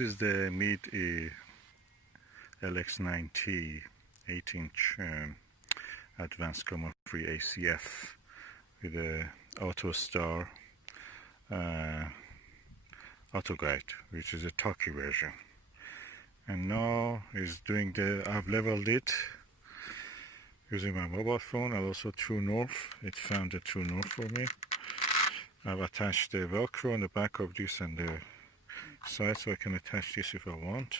This is the Meade LX90 8-inch advanced comma-free ACF with a auto star auto guide, which is a talkie version. And now is doing I've leveled it using my mobile phone and also true north. It found the true north for me. I've attached the Velcro on the back of this and the side, so I can attach this if I want.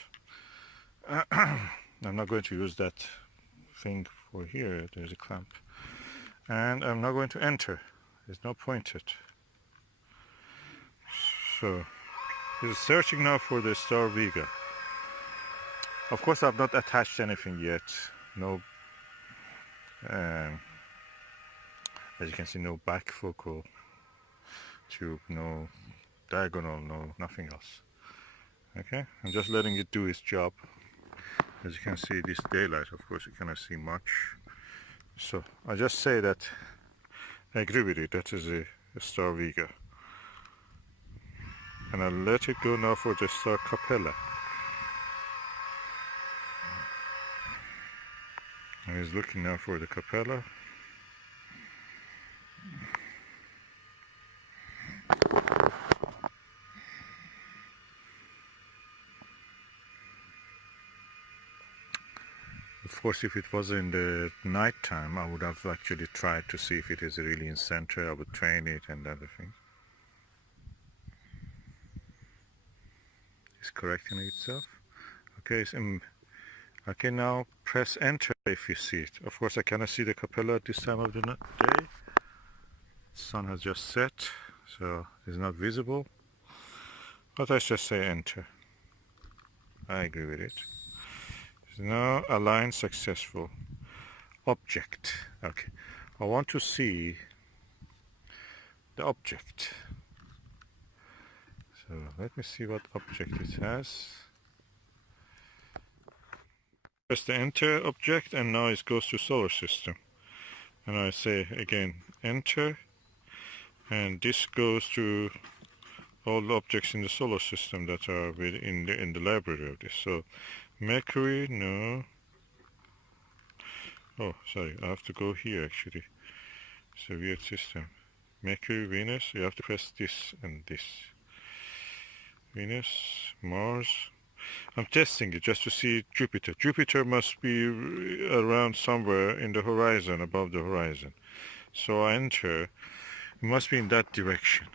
I'm not going to use that thing for here. There's a clamp, and I'm not going to enter. There's no pointed. So it's searching now for the star Vega. Of course, I've not attached anything yet. No, as you can see, no back focal tube, no diagonal, no nothing else. Okay, I'm just letting it do its job. As you can see, this daylight, of course, you cannot see much. So I just say that I agree with it. That is a star Vega, and I'll let it go now for the star Capella. And he's looking now for the Capella. Of course, if it was in the night time, I would have actually tried to see if it is really in center. I would train it and other things. It's correcting itself. Okay, so I can now press enter if you see it. Of course, I cannot see the Capella at this time of the day. The sun has just set, so it's not visible. But let's just say enter. I agree with it. So now align successful. Object. Okay. I want to see the object. So let me see what object it has. Press the enter object, and now it goes to solar system. And I say again enter, and this goes to all the objects in the solar system that are in the library of this. So Mercury, no. Oh, sorry, I have to go here actually. It's a weird system. Mercury, Venus, you have to press this and this. Venus, Mars. I'm testing it just to see Jupiter. Jupiter must be around somewhere in the horizon, above the horizon. So I enter. It must be in that direction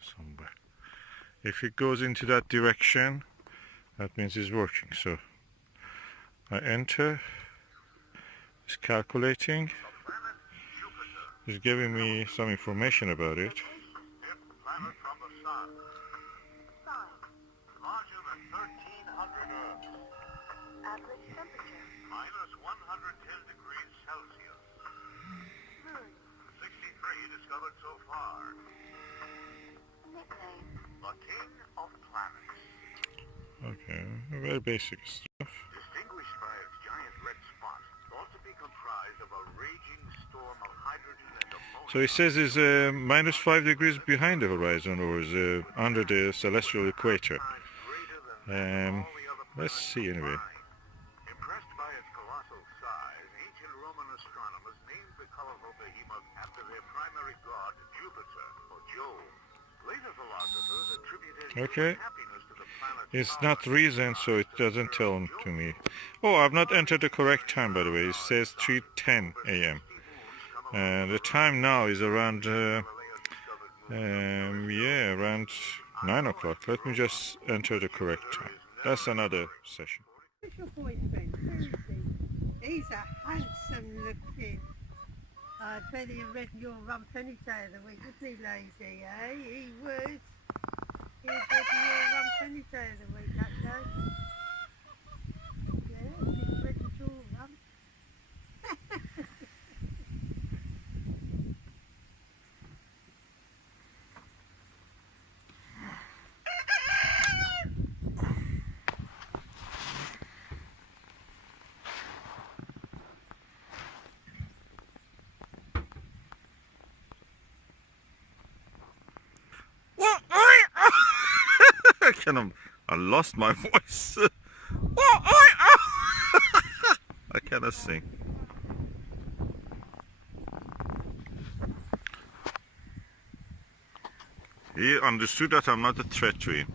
somewhere. If it goes into that direction, that means it's working. So I enter. It's calculating. It's giving me some information about it. Discovered so far. Nickname: the King of Planets. Okay, very basic stuff. Distinguished by its giant red spot, thought to be comprised of a raging storm of hydrogen and ammonia. So it says it's minus 5 degrees behind the horizon, or is under the celestial equator. Let's see anyway. Impressed by its colossal size, ancient Roman astronomers named the colorful behemoth after their primary god, Jupiter, or Jove. Later philosophers attributed happiness to the planet. It's not reason, so it doesn't tell to me. Oh, I've not entered the correct time, by the way. It says 3:10 a.m. And the time now is around, around 9 o'clock. Let me just enter the correct time. That's another session. Who's your boyfriend? Who is he? He's a handsome looking. I bet he reckon you'll run any day of the week, isn't he, lazy, eh? He would. He would reckon you'll run any day of the week, that day. Yeah, he's reckon you'll run. I lost my voice. I cannot sing. He understood that I'm not a threat to him.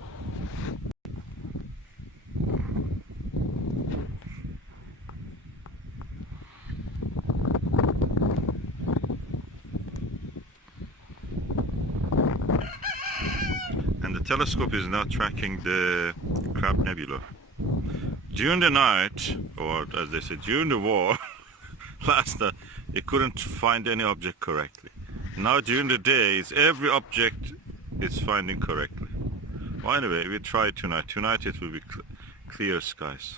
And the telescope is now tracking the Crab Nebula. During the night, or as they said, during the war, last night, it couldn't find any object correctly. Now during the days, every object is finding correctly. Well, anyway, we try tonight. Tonight it will be clear skies.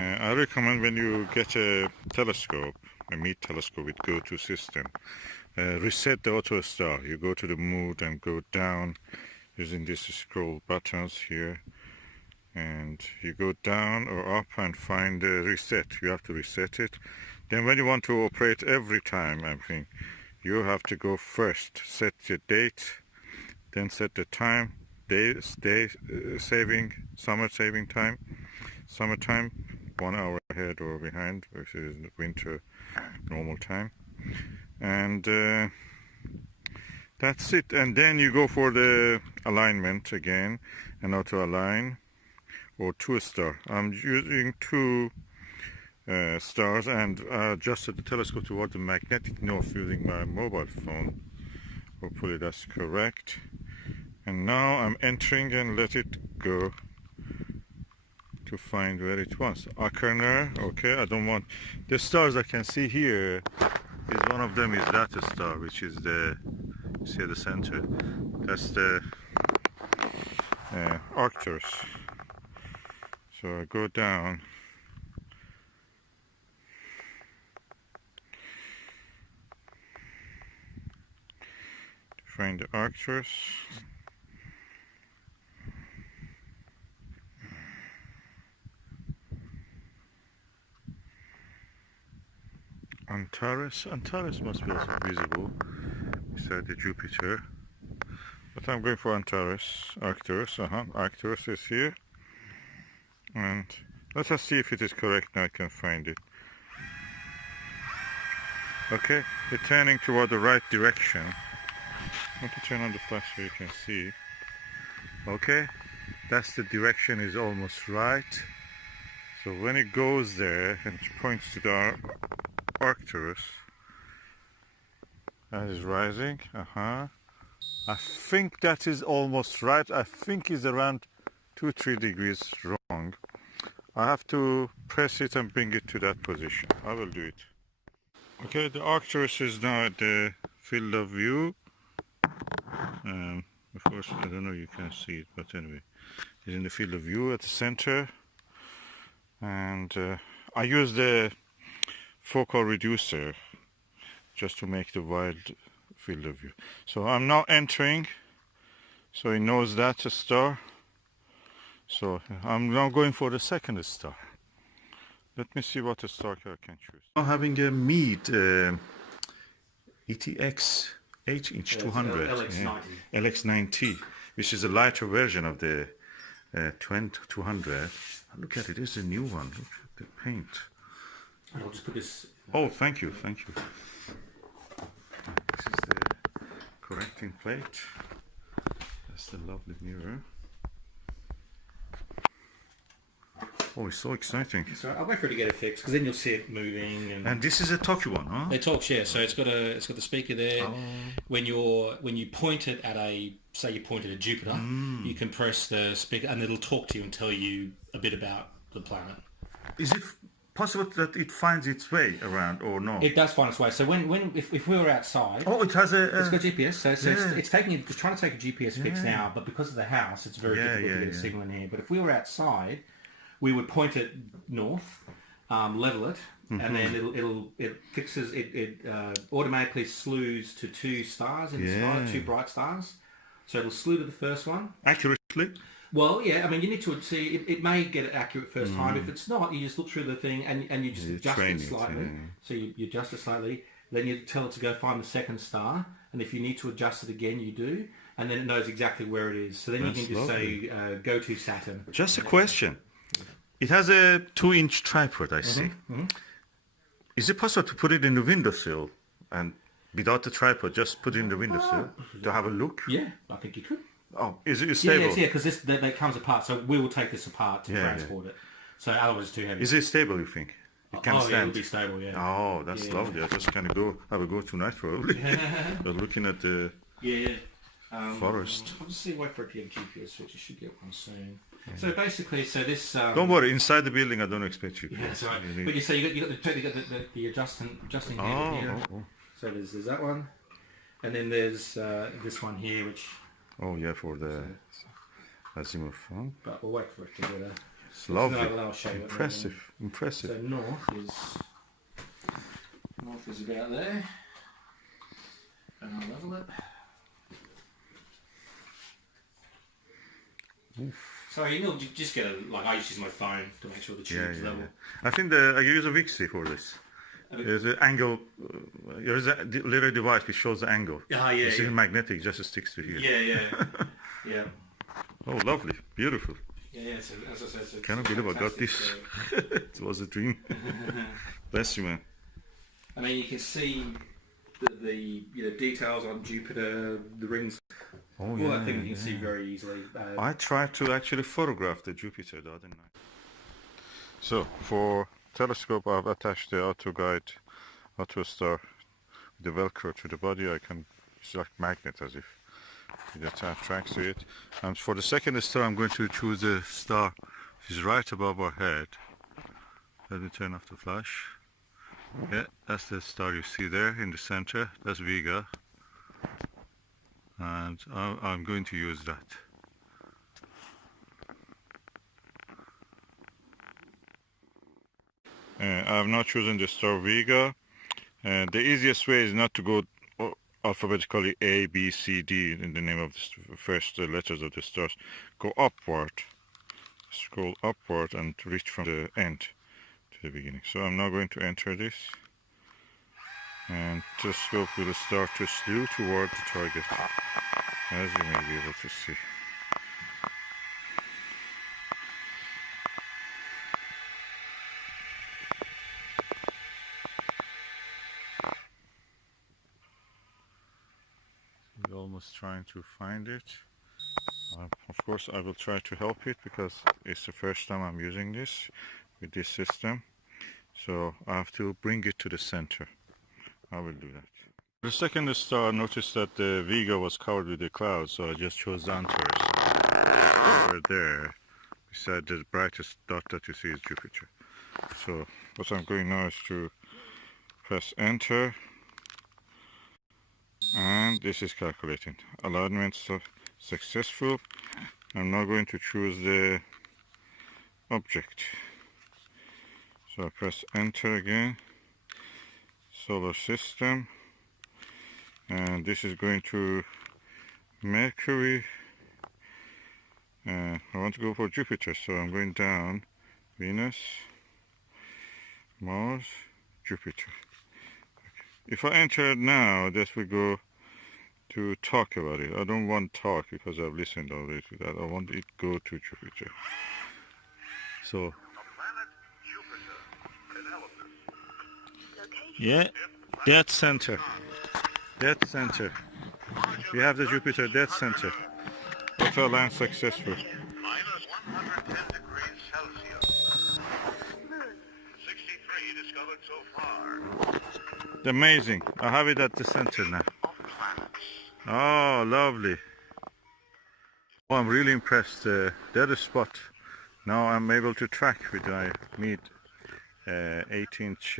I recommend when you get a telescope, a Meade telescope with go-to system, reset the auto star. You go to the mode and go down using these scroll buttons here, and you go down or up and find the reset. You have to reset it. Then when you want to operate every time, I think you have to go first, set the date, then set the time, day saving, summer saving time, summertime, 1 hour ahead or behind, which is winter normal time, and that's it. And then you go for the alignment again, and auto align or 2-star. I'm using 2 stars, and adjusted the telescope toward the magnetic north using my mobile phone. Hopefully that's correct. And now I'm entering and let it go to find where it was. Acherner, okay, I don't want the stars I can see here. Is one of them is that star, which is the, you see at the center, that's the Arcturus. So I go down to find the Arcturus. Antares must be also visible beside the Jupiter, but I'm going for Antares. Arcturus, Arcturus is here, and let us see if it is correct. Now I can find it. Okay, it's turning toward the right direction. Let me turn on the flash so you can see. Okay, that's the direction, is almost right. So when it goes there and points to the Arcturus, that is rising. I think that is almost right. I think it's around 2-3 degrees wrong. I have to press it and bring it to that position. I will do it. Okay, the Arcturus is now at the field of view. Of course, I don't know if you can see it, but anyway, it's in the field of view at the center. And I use the focal reducer just to make the wide field of view. So I'm now entering, so it knows that's a star. So I'm now going for the second star. Let me see what star I can choose. Now having a Meade ETX 8-inch 200 LX90. LX90, which is a lighter version of the 200. Look at it, it's a new one. Look at the paint. I'll just put this. Oh, thank you, thank you. This is the correcting plate. That's the lovely mirror. Oh, it's so exciting. So I'll wait for it to get it fixed, because then you'll see it moving. And this is a talkie one, huh? It talks, yeah. So it's got the speaker there. Oh. When you point it at say you point it at Jupiter, you can press the speaker and it'll talk to you and tell you a bit about the planet. Is it possible that it finds its way around or no? It does find its way. So if we were outside, Oh, it has a. it's got GPS. So yeah. it's trying to take a GPS fix now, but because of the house, it's very difficult to get a signal in here. But if we were outside, we would point it north, level it, and then it fixes it automatically slews to 2 stars in the sky, 2 bright stars. So it'll slew to the first one Accurately. Well, yeah, I mean, you need to see, it may get it accurate first time. If it's not, you just look through the thing and you just adjust it slightly. So you adjust it slightly, then you tell it to go find the second star, and if you need to adjust it again, you do, and then it knows exactly where it is. So then you can just say, go to Saturn. Just a question. It has a 2-inch tripod, I see. Is it possible to put it in the windowsill and without the tripod, just put it in the windowsill to have a look? Yeah, I think you could. Oh, is it stable? Yeah, because that comes apart. So we will take this apart to transport it. So otherwise it's too heavy. Is it stable, you think? It can stand? Yeah, it'll be stable, yeah. Oh, that's lovely. I just kind of have a go tonight, probably. But looking at the forest. I'll just see, wait for it to get a GPS switch. You should get one soon. So basically, this... don't worry, inside the building I don't expect you. Yeah, that's right. But you got the adjusting handle here. So there's that one. And then there's this one here, which... Oh yeah, for the azimuth. Huh? But we'll wait for it to get a... It's lovely. I'll show you Impressive. Impressive. So north is about there. And I'll level it. Oof. So you just get I just use my phone to make sure the tube's level. I think I use a Vixie for this. There's an angle, there's a little device which shows the angle. It's magnetic, just sticks to here. Yeah. Oh, lovely, beautiful. Yeah, so as I said, Cannot believe I got this. It was a dream. Bless you, man. I mean, you can see the details on Jupiter, the rings. All that thing you can see very easily. I tried to actually photograph the Jupiter the other night. So, for telescope I've attached the auto star with the velcro to the body. It's like magnet, as if it attracts to it. And for the second star I'm going to choose a star which is right above our head. Let me turn off the flash. Yeah, that's the star you see there in the center. That's Vega, and I'm going to use that. I've not chosen the star Vega. The easiest way is not to go alphabetically A, B, C, D in the name of the first letters of the stars. Go upward, scroll upward and reach from the end to the beginning. So I'm now going to enter this, and telescope will start to slew toward the target, as you may be able to see. Almost trying to find it. Of course I will try to help it because it's the first time I'm using this with this system, so I have to bring it to the center. I will do that. The second star, I noticed that the Vega was covered with the clouds, so I just chose Antares. Over there, beside the brightest dot that you see is Jupiter. So what I'm going now is to press enter, and this is calculating. Alignment successful. I'm now going to choose the object. So I press enter again. Solar system. And this is going to Mercury. I want to go for Jupiter, so I'm going down. Venus, Mars, Jupiter. If I enter it now, this will go to talk about it. I don't want talk because I've listened already to that. I want it go to Jupiter. So, yeah, dead center. Dead center. We have the Jupiter dead center. Auto line successful. Minus 110 degrees Celsius. 63 discovered so far. Amazing. I have it at the center now. Oh, lovely. Oh, I'm really impressed. The other spot. Now I'm able to track with my Meade 8-inch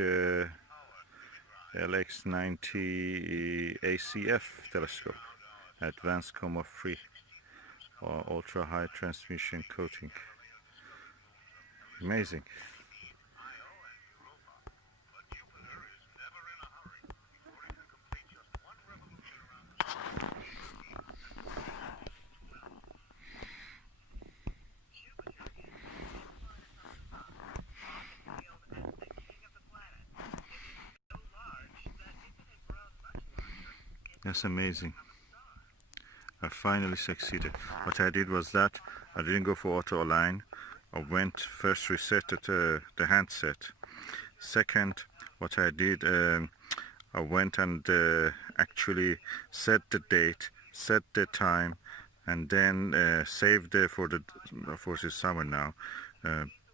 LX90 ACF telescope, advanced coma-free or ultra high transmission coating. Amazing. That's amazing. I finally succeeded. What I did was that I didn't go for auto align. I went first resetted the handset. Second, what I did, I went and actually set the date, set the time, and then saved for the summer now.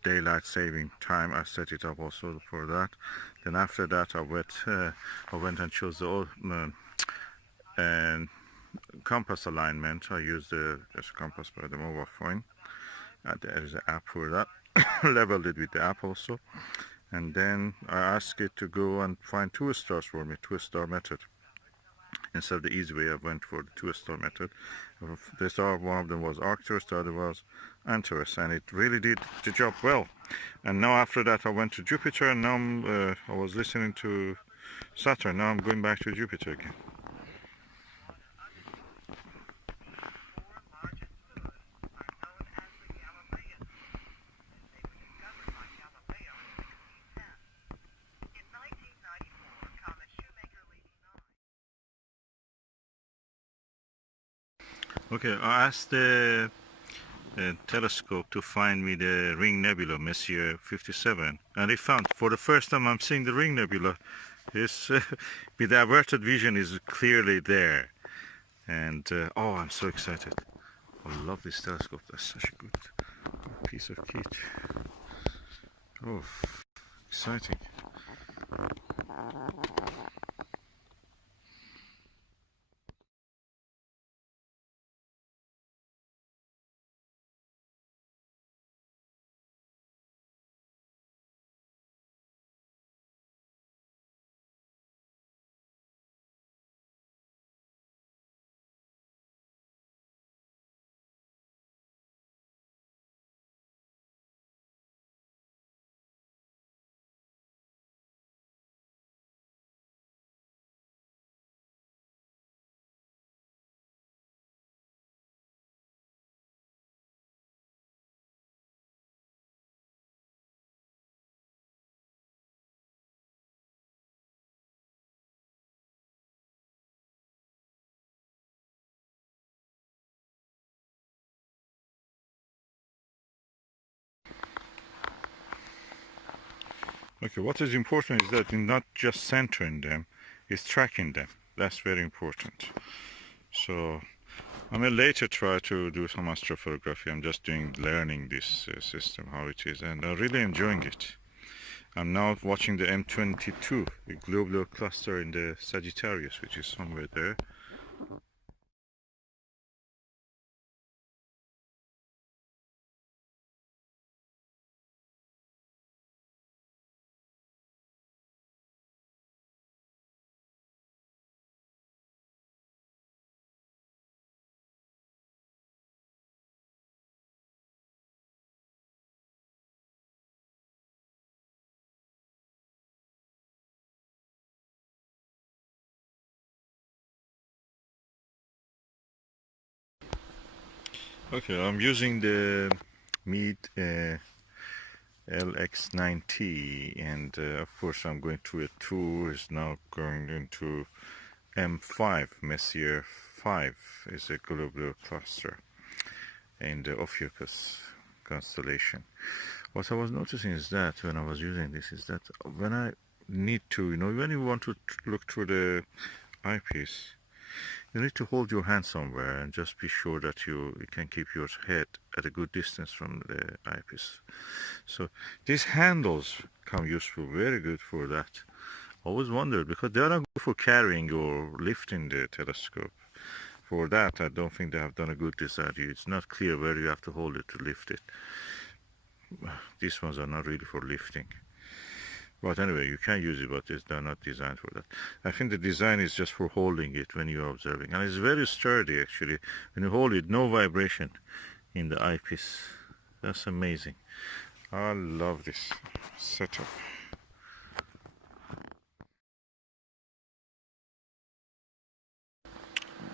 Daylight saving time. I set it up also for that. Then after that, I went and chose the compass alignment. I used this compass by the mobile phone. There is an app for that. Leveled it with the app also. And then I asked it to go and find 2 stars for me, 2-star method. Instead of the easy way, I went for the 2-star method. The star, one of them was Arcturus, the other was Antares, and it really did the job well. And now after that, I went to Jupiter, and now I was listening to Saturn. Now I'm going back to Jupiter again. Okay, I asked the telescope to find me the ring nebula, Messier 57, and it found, for the first time I'm seeing the ring nebula. It's with the averted vision is clearly there, and oh, I'm so excited. I love this telescope. That's such a good piece of kit. Oh, exciting. Okay, what is important is that not just centering them, is tracking them. That's very important. So I may later try to do some astrophotography. I'm just learning this system, how it is, and I'm really enjoying it. I'm now watching the M22, the globular cluster in the Sagittarius, which is somewhere there. Okay, I'm using the Meade LX90, and of course I'm going through a tour. Is now going into M5. Messier 5 is a globular cluster in the Ophiuchus constellation. What I was noticing is that when I was using this is that when I need to, when you want to look through the eyepiece, you need to hold your hand somewhere and just be sure that you can keep your head at a good distance from the eyepiece. So these handles come useful, very good for that. I always wondered, because they are not good for carrying or lifting the telescope. For that, I don't think they have done a good design. It's not clear where you have to hold it to lift it. These ones are not really for lifting. But anyway, you can use it, but they're not designed for that. I think the design is just for holding it when you're observing. And it's very sturdy, actually. When you hold it, no vibration in the eyepiece. That's amazing. I love this setup.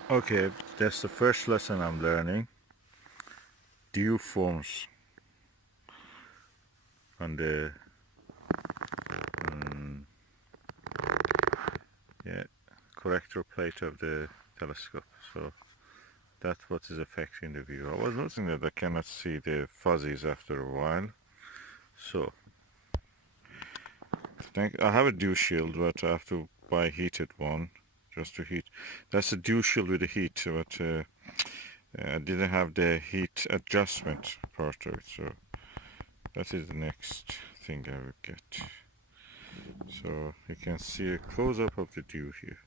Okay, that's the first lesson I'm learning. Dew forms on the corrector plate of the telescope. So that's what is affecting the view. I was noticing that I cannot see the fuzzies after a while. So I have a dew shield, but I have to buy a heated one just to heat. That's a dew shield with a heat, but I didn't have the heat adjustment part of it. So that is the next thing I will get. So you can see a close-up of the dew here.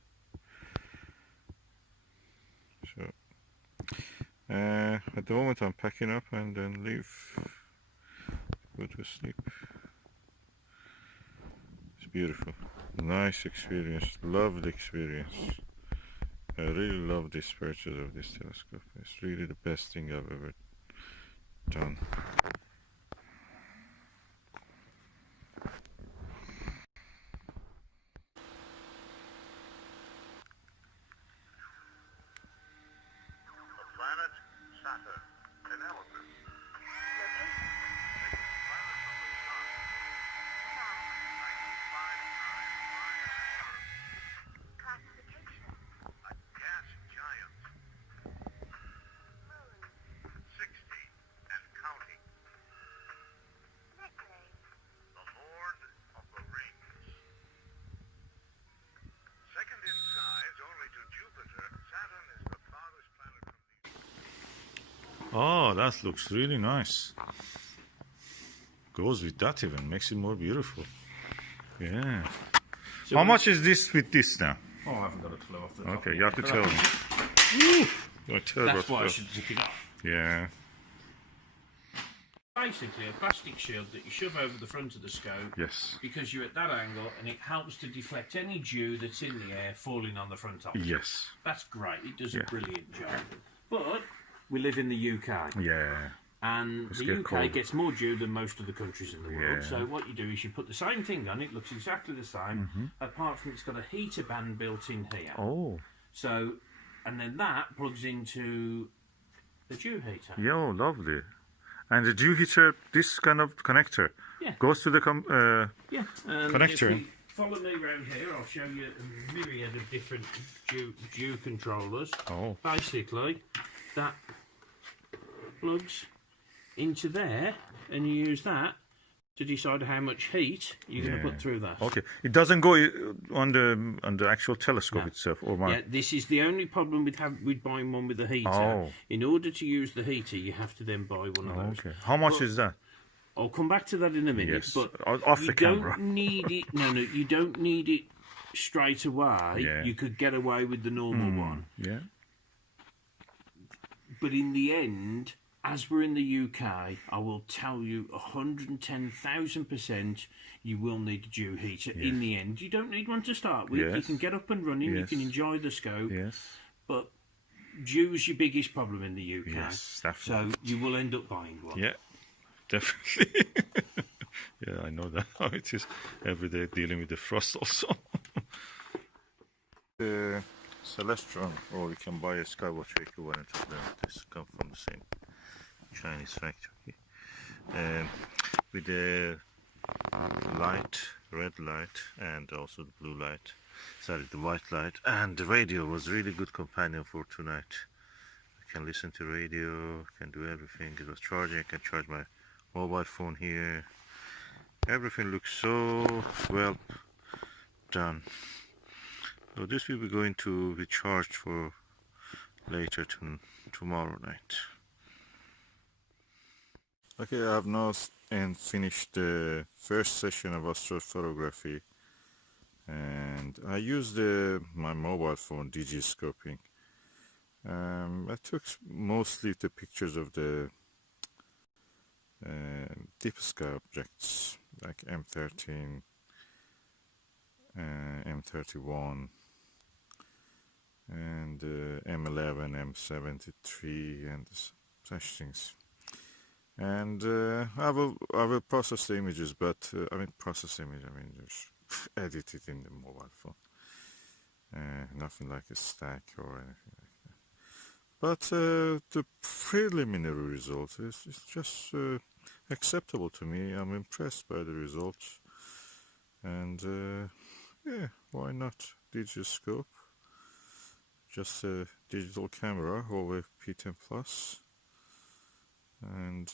So at the moment I'm packing up and then leave, go to sleep. It's beautiful, nice experience, loved experience. I really love this purchase of this telescope. It's really the best thing I've ever done. Planet Saturn. Analysis. Classification. A gas giant. 60 and counting. Nickname. The Lord of the Rings. Second in size only to Jupiter, Saturn is the farthest planet from the Oh, that looks really nice. Goes with that even, makes it more beautiful. Yeah. So How much is this with this now? Oh, I haven't got a clue off the top. Okay, you have to tell me. That's why I should take it off. Yeah. Basically a plastic shield that you shove over the front of the scope Yes. because you're at that angle and it helps to deflect any dew that's in the air falling on the front of it. Yes. That's great, it does Yeah. a brilliant job. But we live in the UK Yeah. and Let's the get UK cold. gets more dew than most of the countries in the world. Yeah. So what you do is you put the same thing on, it looks exactly the same, apart from it's got a heater band built in here. Oh. So, and then that plugs into the dew heater. Yo, lovely. And the dew heater, this kind of connector, Yeah. goes to the Yeah, and Connector. if you follow me around here, I'll show you a myriad of different dew controllers. Oh. Basically, that plugs into there, and you use that to decide how much heat you're going to put through that. Okay. It doesn't go on the actual telescope No. itself, or my. Yeah, this is the only problem with buying one with a heater. Oh. In order to use the heater, you have to then buy one of those. Okay. How much is that? I'll come back to that in a minute. Yes, But off you the don't camera. need it. No, you don't need it straight away. Yeah. You could get away with the normal one. Yeah. But in the end, as we're in the UK, I will tell you 110,000% you will need a dew heater. In the end, you don't need one to start with. You Yes. can get up and running. You Yes. can enjoy the scope. Yes. But dew's your biggest problem in the UK. Yes, definitely. So you will end up buying one. Yeah. Definitely. Yeah, I know that how it is every day dealing with the frost also. The Celestron, or you can buy a Skywatch equivalent of them. This come from the same Chinese factory. With the light, red light, and also the blue light. Sorry, the white light. And the radio was really good companion for tonight. I can listen to radio, can do everything. It was charging, I can charge my mobile phone here. Everything looks so well done. So this will be going to be charged for later tomorrow night. Okay, I have now finished the first session of astrophotography, and I used my mobile phone digiscoping. I took mostly the pictures of the deep sky objects like M13, M31 and M11, M73 and such things. And I will process the images, but I mean process image, I mean just edit it in the mobile phone. Nothing like a stack or anything like that. But the preliminary result is just acceptable to me. I'm impressed by the results. And yeah, why not digital scope? Just a digital camera Huawei P10 Plus. And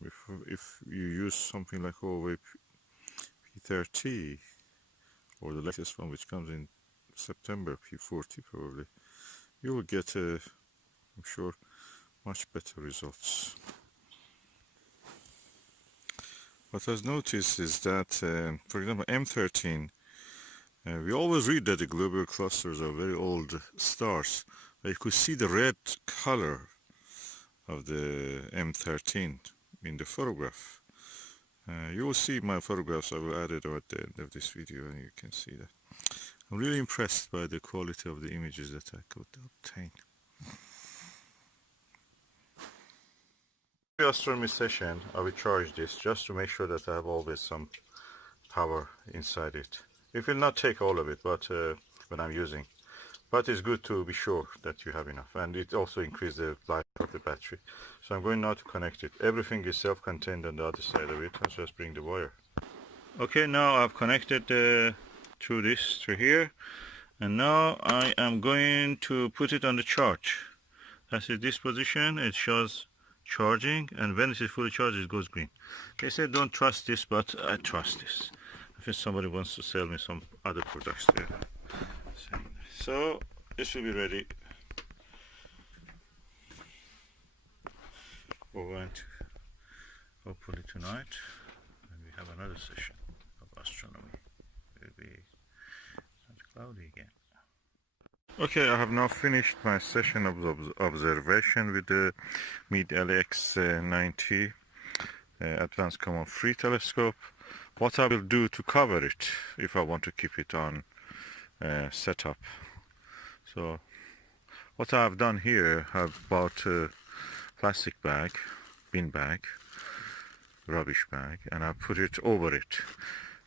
if you use something like Huawei P30 or the latest one which comes in September, P40 probably, you will get, I'm sure, much better results. What I've noticed is that, for example, M13, we always read that the globular clusters are very old stars. You could see the red color of the M13 in the photograph. You will see my photographs. I will add it at the end of this video and you can see that. I'm really impressed by the quality of the images that I could obtain. The astronomy session, I will charge this just to make sure that I have always some power inside it. It will not take all of it, but when I'm using. But it's good to be sure that you have enough, and it also increases the life of the battery. So I'm going now to connect it. Everything is self-contained on the other side of it. I'll just bring the wire. Okay, now I've connected through this to here, and now I am going to put it on the charge. That's at this position. It shows charging, and when it is fully charged, it goes green. They said don't trust this, but I trust this. I think somebody wants to sell me some other products there. So this will be ready. We're going to hopefully tonight, and we have another session of astronomy. It will be not cloudy again. Okay, I have now finished my session of observation with the Meade LX90 Advanced Coma-Free Telescope. What I will do to cover it, if I want to keep it on setup. So what I've done here, I've bought a plastic bag, bin bag, rubbish bag, and I put it over it.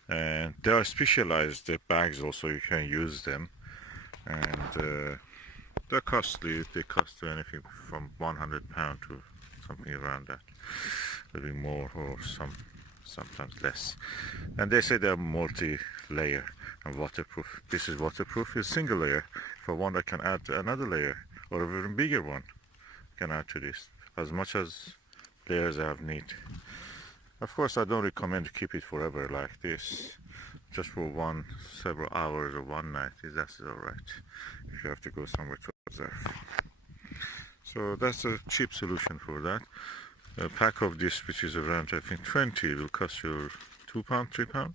And there are specialized bags also, you can use them. And they're costly. They cost anything from £100 to something around that, a little bit more or sometimes less. And they say they're multi-layer and waterproof. This is waterproof. It's single layer. If I want, I can add another layer or a even bigger one. I can add to this as much as layers I have need. Of course, I don't recommend to keep it forever like this. Just for several hours or one night, that's all right. If you have to go somewhere to observe. So that's a cheap solution for that. A pack of this, which is around I think 20, will cost you £2, £3,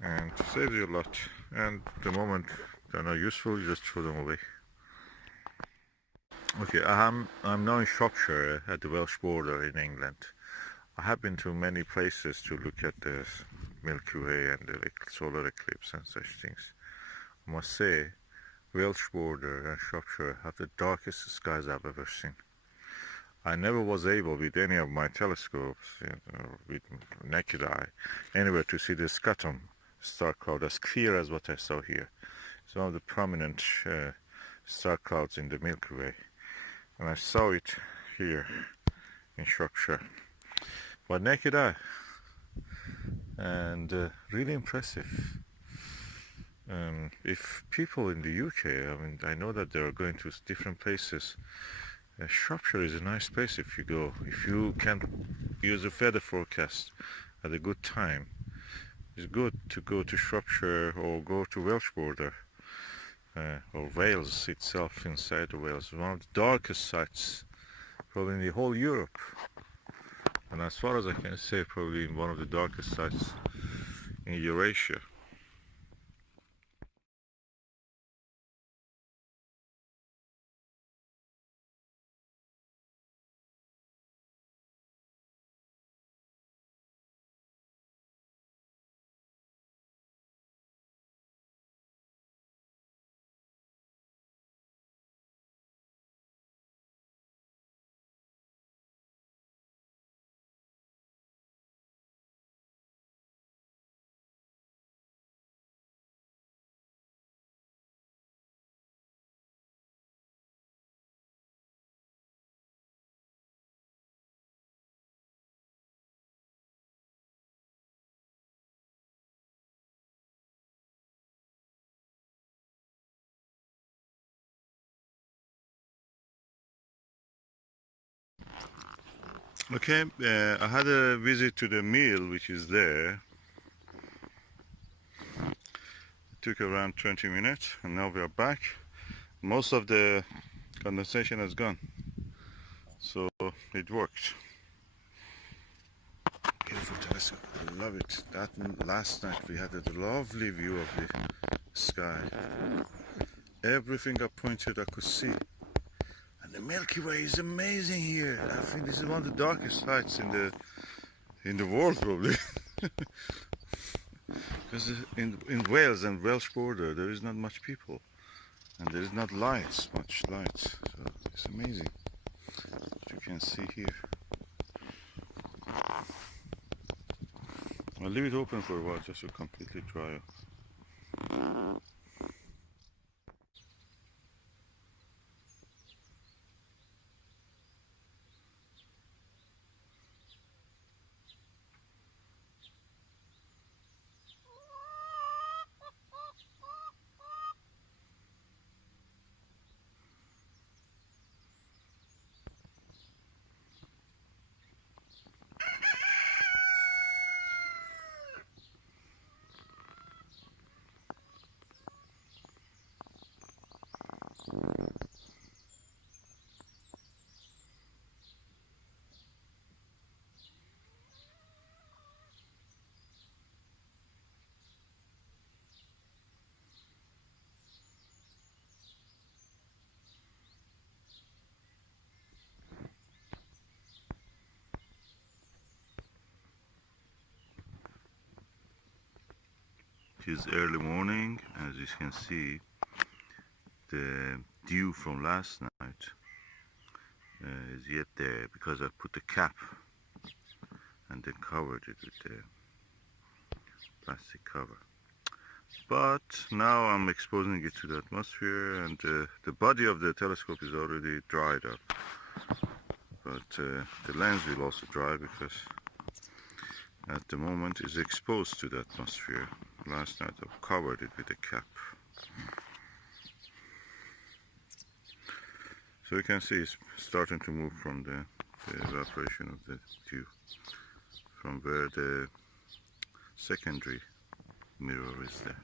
and saves you a lot. And the moment they're not useful, you just throw them away. Okay, I'm now in Shropshire at the Welsh border in England. I have been to many places to look at the Milky Way and the solar eclipse and such things. I must say, Welsh border and Shropshire have the darkest skies I've ever seen. I never was able with any of my telescopes, with naked eye, anywhere to see the scutum star cloud as clear as what I saw here. It's one of the prominent star clouds in the Milky Way. And I saw it here in Shropshire. But naked eye. And really impressive. If people in the UK, I mean, I know that they are going to different places. Shropshire is a nice place if you go. If you can use a weather forecast at a good time, it's good to go to Shropshire or go to Welsh border or Wales itself, inside of Wales. One of the darkest sites probably in the whole Europe. And as far as I can say, probably in one of the darkest sites in Eurasia. Okay, I had a visit to the mill which is there. It took around 20 minutes and now we are back. Most of the condensation has gone, so it worked. Beautiful telescope, I love it. That last night we had a lovely view of the sky. Everything I pointed I could see. And the Milky Way is amazing here. I think this is one of the darkest lights in the world probably. Because in Wales and Welsh border there is not much people. And there is not much light. So it's amazing what you can see here. I'll leave it open for a while just to completely dry up. It is early morning. As you can see, the dew from last night is yet there because I put the cap and then covered it with the plastic cover. But now I'm exposing it to the atmosphere, and the body of the telescope is already dried up. But the lens will also dry because at the moment it's exposed to the atmosphere. Last night I covered it with a cap. So you can see it's starting to move from the evaporation of the dew, from where the secondary mirror is there.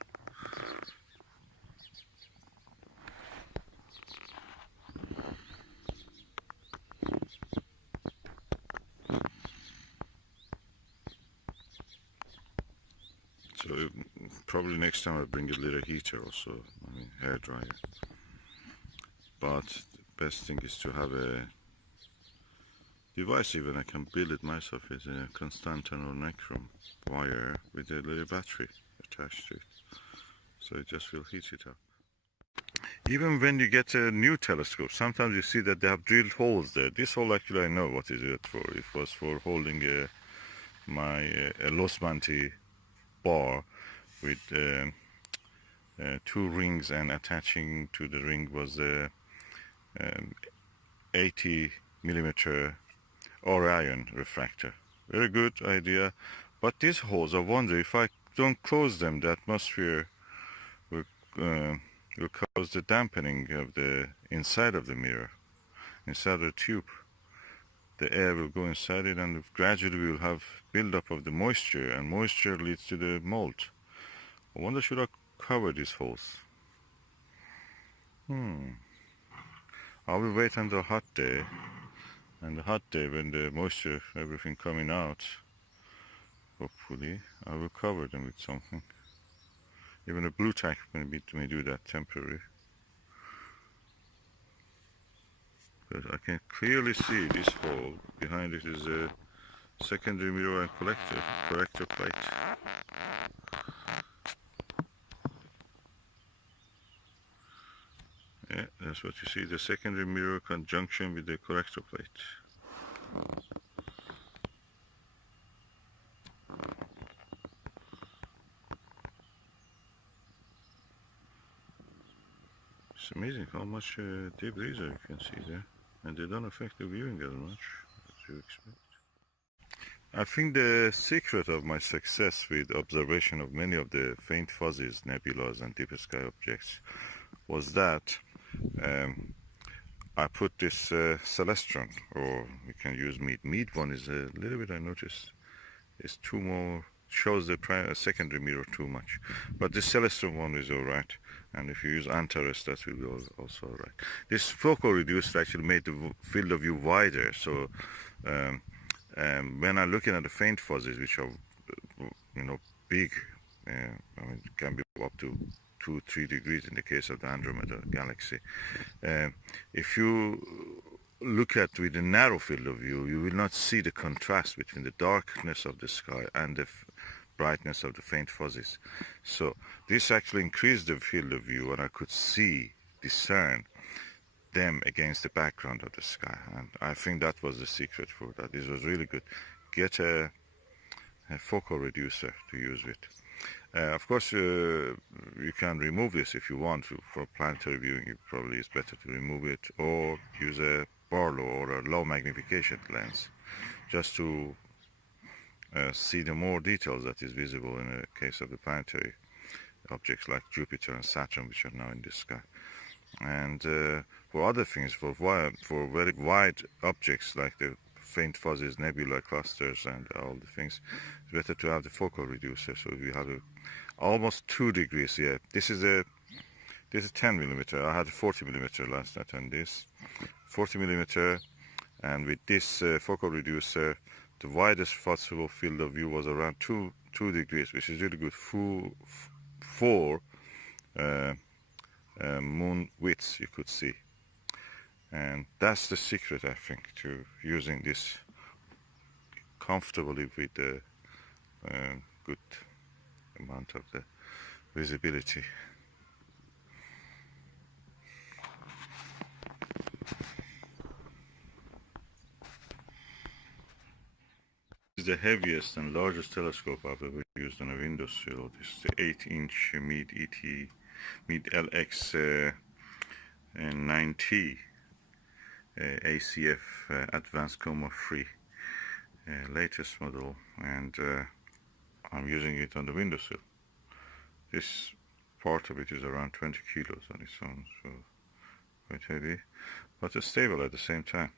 So probably next time I'll bring a little heater also, I mean hair dryer. But the best thing is to have a device, even I can build it myself, is a Constantan or Nichrome wire with a little battery attached to it. So it just will heat it up. Even when you get a new telescope, sometimes you see that they have drilled holes there. This hole actually I know what is it for. It was for holding my Losmanti bar with two rings, and attaching to the ring was a 80 millimeter Orion refractor. Very good idea. But these holes, I wonder if I don't close them, the atmosphere will cause the dampening of the inside of the mirror, inside the tube. The air will go inside it, and gradually we will have buildup of the moisture, and moisture leads to the mold. I wonder, should I cover these holes? I will wait until a hot day, and the hot day when the moisture, everything coming out, hopefully, I will cover them with something. Even a blue tack may do that temporary. But I can clearly see this hole. Behind it is a secondary mirror and collector plate. Yeah, that's what you see, the secondary mirror conjunction with the collector plate. It's amazing how much debris you can see there, and they don't affect the viewing as much as you expect. I think the secret of my success with observation of many of the faint fuzzies, nebulas and deep sky objects was that I put this Celestron, or we can use Meade. Meade one is a little bit, I noticed, it's too more, shows the secondary mirror too much. But this Celestron one is alright. And if you use Antares, that will be also alright. This focal reducer actually made the field of view wider. So when I'm looking at the faint fuzzies, which are, big, I mean, it can be up to 2-3 degrees in the case of the Andromeda galaxy. If you look at with a narrow field of view, you will not see the contrast between the darkness of the sky and the brightness of the faint fuzzies. So this actually increased the field of view, and I could discern them against the background of the sky. And I think that was the secret for that. This was really good. Get a focal reducer to use with. Of course, you can remove this if you want to. For planetary viewing, it probably is better to remove it, or use a Barlow or a low magnification lens, just to see the more details that is visible in the case of the planetary objects like Jupiter and Saturn, which are now in the sky. And for other things, for very wide objects like the faint fuzzies, nebula clusters, and all the things, it's better to have the focal reducer. So we have almost 2 degrees here. This is 10 millimeter. I had a 40 millimeter last night, and this 40 millimeter, and with this focal reducer, the widest possible field of view was around 2 degrees, which is really good for moon widths you could see. And that's the secret, I think, to using this comfortably with the good amount of the visibility. This is the heaviest and largest telescope I've ever used on a windowsill. This is the 8-inch Meade LX90 ACF ADVANCED COMA-FREE latest model, and I'm using it on the windowsill. This part of it is around 20 kilos on its own, so quite heavy, but it's stable at the same time.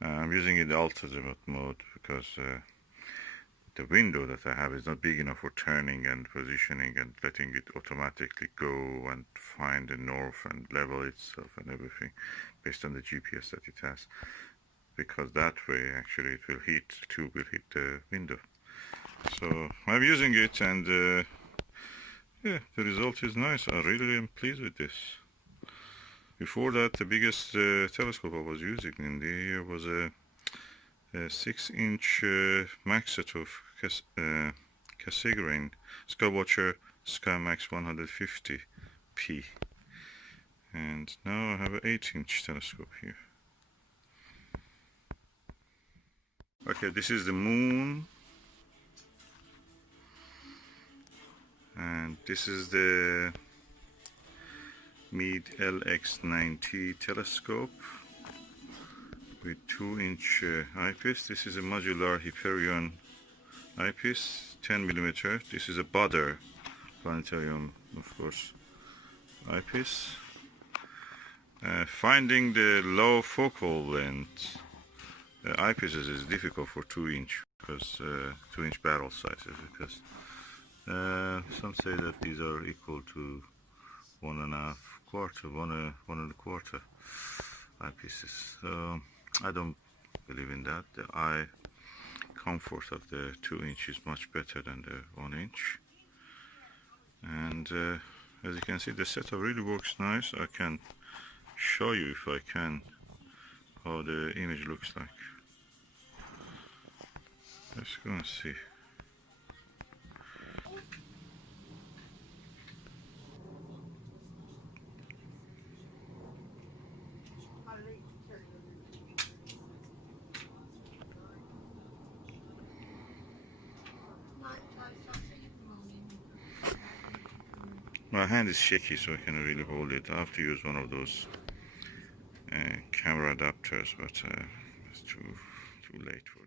I'm using it in the ultrazoomed mode because the window that I have is not big enough for turning and positioning and letting it automatically go and find the north and level itself and everything based on the GPS that it has, because that way actually it will hit, the tube will hit the window. So I'm using it, and yeah, the result is nice. I really am pleased with this. Before that, the biggest telescope I was using in the year was a 6-inch Maxet of Cassegrain Skywatcher SkyMax 150p, and now I have an 8-inch telescope here. Okay, this is the moon, and this is the Meade LX90 telescope with 2-inch eyepiece. This is a modular Hyperion eyepiece, 10 millimeter. This is a Butter planetarium, of course, eyepiece. Finding the low focal length eyepieces is difficult for 2-inch, because 2-inch barrel sizes, because some say that these are equal to 1.25 eyepieces. So I don't believe in that. The eye comfort of the 2-inch is much better than the 1-inch. And as you can see, the setup really works nice. I can show you, if I can, how the image looks like. Let's go and see. My hand is shaky, so I cannot really hold it. I have to use one of those camera adapters, but it's too late for this.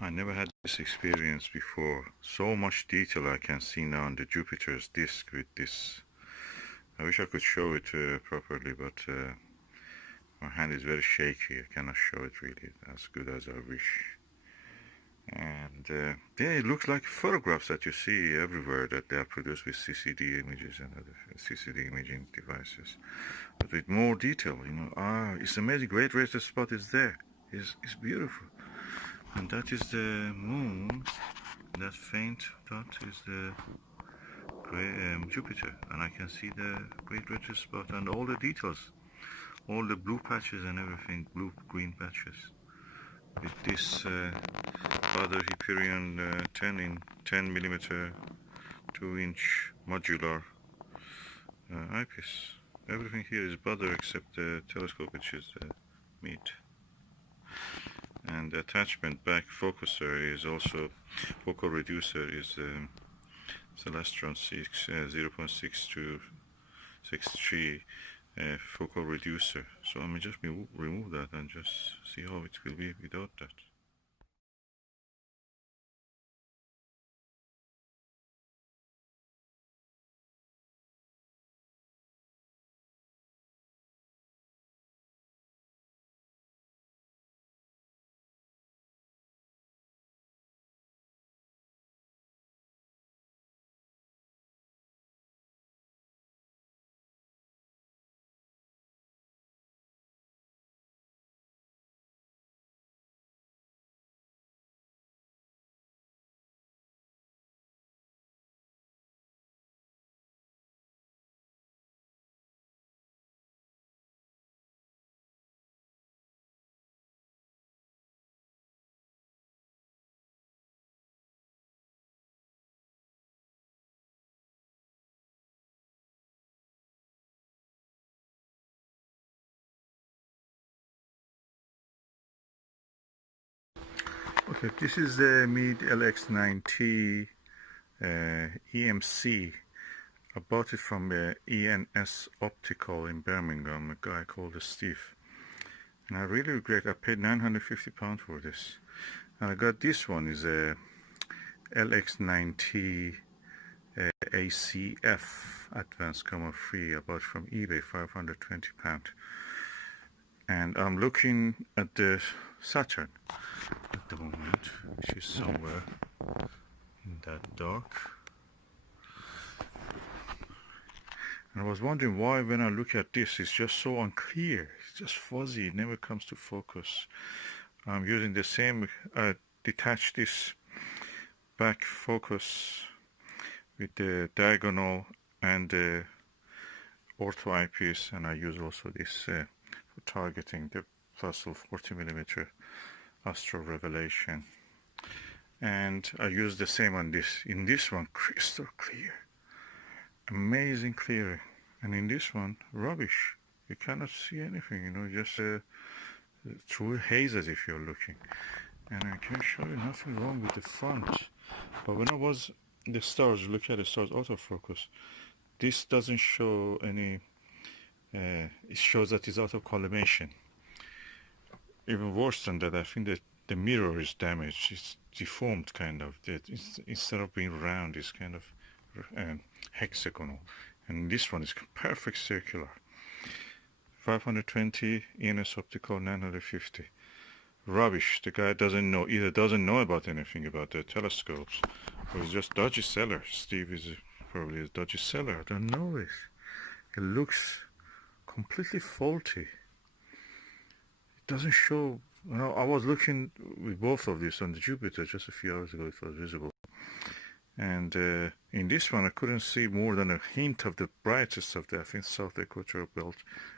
I never had this experience before. So much detail I can see now on the Jupiter's disk with this. I wish I could show it properly, but my hand is very shaky. I cannot show it really as good as I wish. And yeah, it looks like photographs that you see everywhere that they are produced with CCD images and other CCD imaging devices, but with more detail. You know, it's amazing. Great Red Spot is there. It's beautiful. And that is the moon. That faint dot is the Jupiter, and I can see the great red spot and all the details, all the blue patches and everything, blue green patches. With this other Hyperion 10 millimeter 2-inch modular eyepiece. Everything here is Butter except the telescope, which is the Meade. And the attachment back focuser is also, focal reducer is Celestron 0.6 to 63 focal reducer. So I may just remove that and just see how it will be without that. Okay, this is the Meade LX90 EMC. I bought it from ENS Optical in Birmingham, a guy called Steve. And I really regret I paid £950 for this. And I got this one, is a LX90 ACF Advanced Comma-Free. I bought it from eBay, £520. And I'm looking at the Saturn at the moment, which is somewhere in that dark. And I was wondering why when I look at this, it's just so unclear. It's just fuzzy, it never comes to focus. I'm using the same, detach this back focus with the diagonal and the ortho eyepiece, and I use also this for targeting, the Fossil 40mm Astro Revelation. And I use the same on this. In this one, crystal clear, amazing clear, and in this one, rubbish. You cannot see anything, you know, just through hazes if you're looking. And I can show you nothing wrong with the front. But when I was the stars, look at the stars autofocus, this doesn't show any, it shows that it's out of collimation. Even worse than that, I think that the mirror is damaged. It's deformed, kind of. Instead of being round, it's kind of hexagonal. And this one is perfect circular. 520 ENS Optical 950. Rubbish. The guy doesn't know, either doesn't know about anything about the telescopes, or he's just dodgy seller. Steve is probably a dodgy seller. I don't know it. It looks completely faulty. It doesn't show. You know, I was looking with both of these on the Jupiter just a few hours ago. It was visible, and in this one I couldn't see more than a hint of the brightest of the, I think, South Equatorial Belt.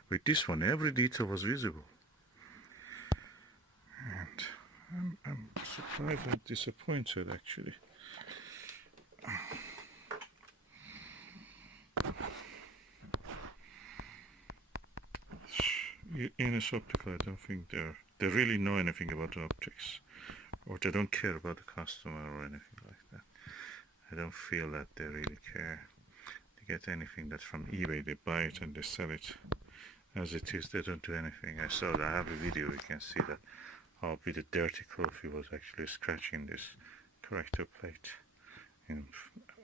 With this one, every detail was visible, and I'm surprised and disappointed actually. ENS Optical, I don't think they really know anything about the optics, or they don't care about the customer or anything like that. I don't feel that they really care. They get anything that's from eBay, they buy it and they sell it as it is. They don't do anything. I saw that. I have a video, you can see that how with a dirty cloth he was actually scratching this corrector plate, you know,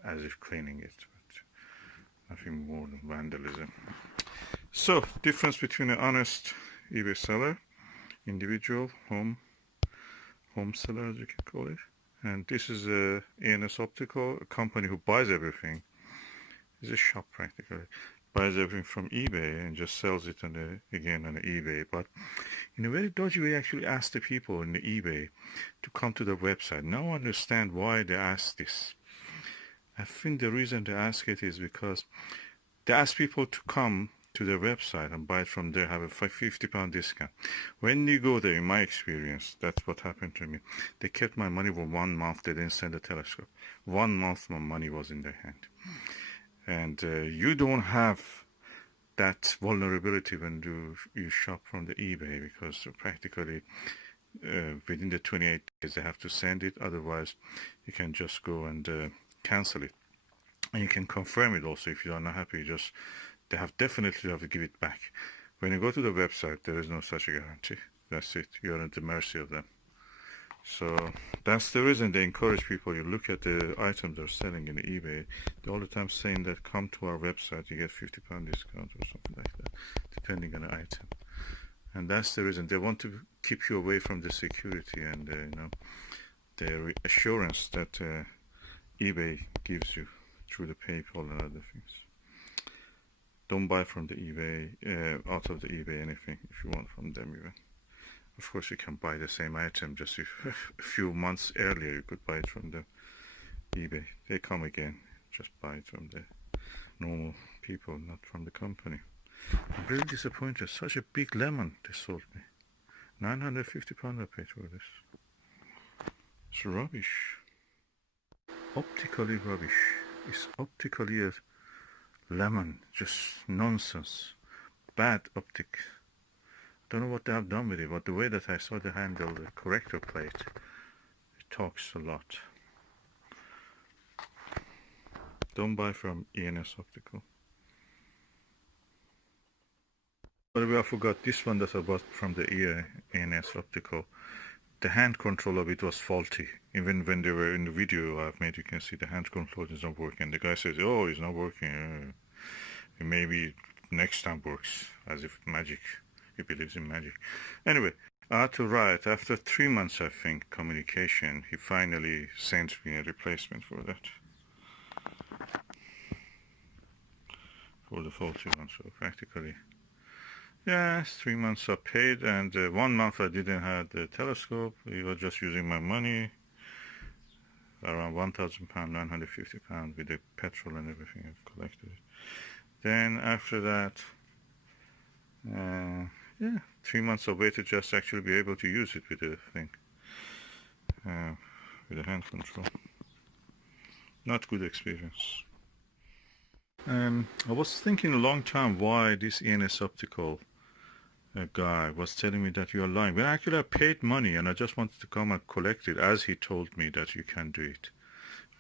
as if cleaning it, but nothing more than vandalism. So, difference between an honest eBay seller, individual home seller as you can call it, and this is a ANS Optical, a company who buys everything. It's a shop practically, buys everything from eBay and just sells it on again on eBay, but in a very dodgy way actually ask the people in the eBay to come to their website. Now I understand why they ask this. I think the reason they ask it is because they ask people to come to their website and buy it from there, have a £50 discount. When you go there, in my experience, that's what happened to me. They kept my money for 1 month. They didn't send a telescope. 1 month my money was in their hand. And you don't have that vulnerability when you shop from the eBay, because practically within the 28 days they have to send it. Otherwise, you can just go and cancel it. And you can confirm it also if you are not happy. They definitely have to give it back. When you go to the website, there is no such a guarantee. That's it. You're at the mercy of them. So that's the reason they encourage people. You look at the items they're selling in eBay. They're all the time saying that come to our website, you get £50 discount or something like that, depending on the item. And that's the reason they want to keep you away from the security and the assurance that eBay gives you through the PayPal and other things. Don't buy from the eBay, out of the eBay anything if you want from them even. Of course you can buy the same item just a few months earlier you could buy it from the eBay. They come again, just buy it from the normal people, not from the company. I'm really disappointed. Such a big lemon they sold me. £950 I paid for this. It's rubbish. Optically rubbish. It's optically a lemon, just nonsense, bad optics. Don't know what they have done with it, but the way that I saw the handle, the corrector plate, it talks a lot. Don't buy from ENS Optical. By the way, I forgot this one that I bought from the ENS Optical. The hand control of it was faulty. Even when they were in the video I've made, you can see the hand control is not working. The guy says, oh, it's not working. Maybe next time works, as if magic. He believes in magic. Anyway, I had to write. After 3 months, I think, communication, he finally sent me a replacement for that. For the faulty one, so practically. Yes, 3 months I paid, and 1 month I didn't have the telescope. He was just using my money, around £1,000, £950 with the petrol and everything I've collected. Then after that, 3 months I waited just to actually be able to use it with the thing, with the hand control. Not good experience. I was thinking a long time why this ENS Optical guy was telling me that you are lying. When actually I paid money and I just wanted to come and collect it as he told me that you can do it.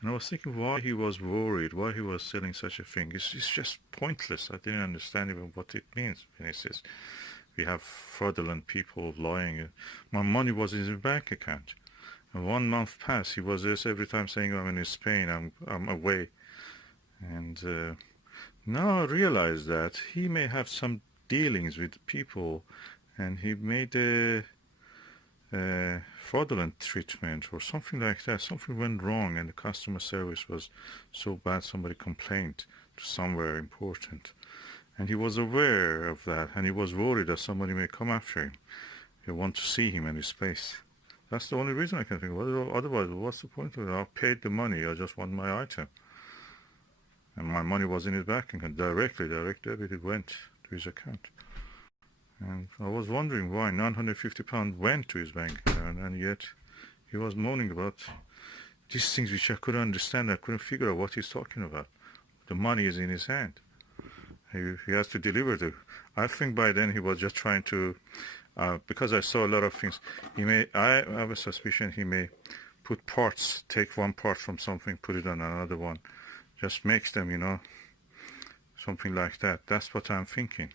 And I was thinking why he was worried, why he was selling such a thing. It's just pointless. I didn't understand even what it means when he says we have fraudulent people lying. My money was in his bank account. And 1 month passed. He was just every time saying I'm in Spain, I'm away. And now I realize that he may have some dealings with people and he made a fraudulent treatment or something like that. Something went wrong and the customer service was so bad, somebody complained to somewhere important. And he was aware of that and he was worried that somebody may come after him. He want to see him in his place. That's the only reason I can think of. Otherwise, what's the point of it? I paid the money, I just want my item. And my money was in his bank account. Direct debit, it went to his account. And I was wondering why £950 went to his bank account, and yet he was moaning about these things which I couldn't understand. I couldn't figure out what he's talking about. The money is in his hand. He has to deliver the... I think by then he was just trying to... because I saw a lot of things. I have a suspicion he may put parts, take one part from something, put it on another one. Just makes them, you know, something like that. That's what I'm thinking.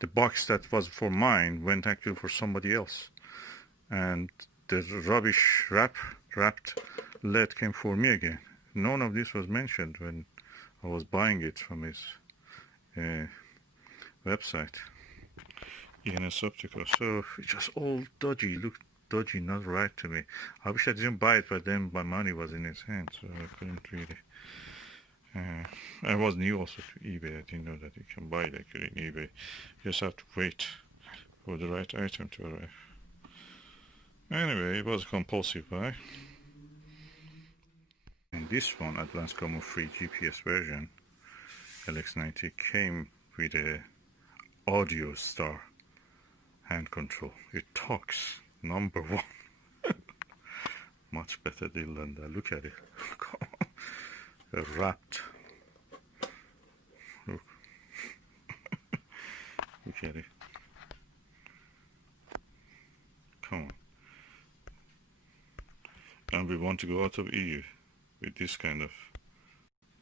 the box that was for mine went actually for somebody else, and the rubbish wrapped LED came for me again. None of this was mentioned when I was buying it from his website, ENS Optical. So it's just all dodgy, looked dodgy, not right to me. I wish I didn't buy it, but then my money was in his hand, so I couldn't really. I was new also to eBay. I didn't know that you can buy it actually in eBay. You just have to wait for the right item to arrive. Anyway, it was a compulsive buy. And this one, Advanced Coma-Free GPS version, LX90, came with a audio star hand control. It talks, number one. Much better deal than that. Look at it. Wrapped. Look. Look at it. Come on. And we want to go out of EU with this kind of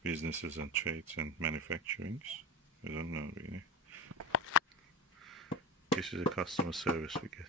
businesses and trades and manufacturings. I don't know really. This is a customer service we get.